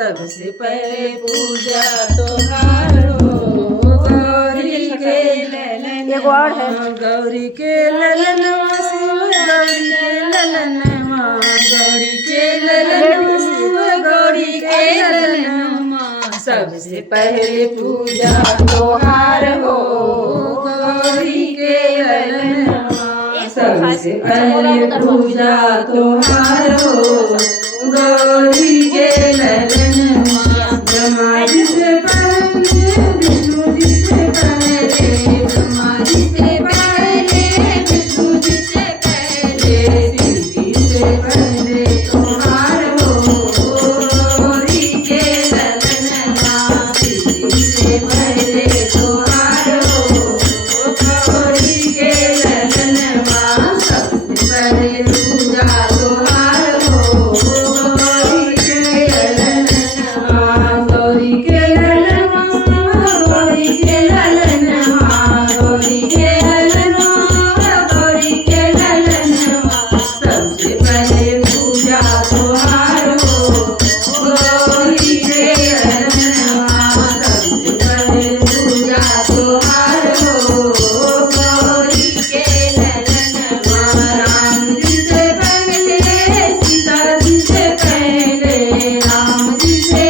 सबसे पहले पूजा तोहार हो गौरी के ललन। एगो और है। गौरी के ललन शिव गौरी के ललन गौरी के ललन शिव गौरी के ललन। सबसे पहले पूजा तोहार हो गौरी के ललन। सबसे पहले पूजा तोहार हो गौरी के ललन। ब्रह्मा जी से पहले विष्णु जी से पहले ब्रह्मा जी से पहले विष्णु जी से पहले शिव जी से पहले तोहार हो गौरी के ललन। शिव जी से पहले तोहार हो गौरी के ललन। सबसे पहले पूजा तोहार हो गौरी के ललन। गौरी के ललन गौरी के ललन गौरी के ललन गौरी के ललन। सबसे पहले पूजा तोहार हो गौरी के ललन। सबसे पहले पूजा तोहार हो गौरी के ललन। राम जी से पहले सीता जी से पहले राम जी से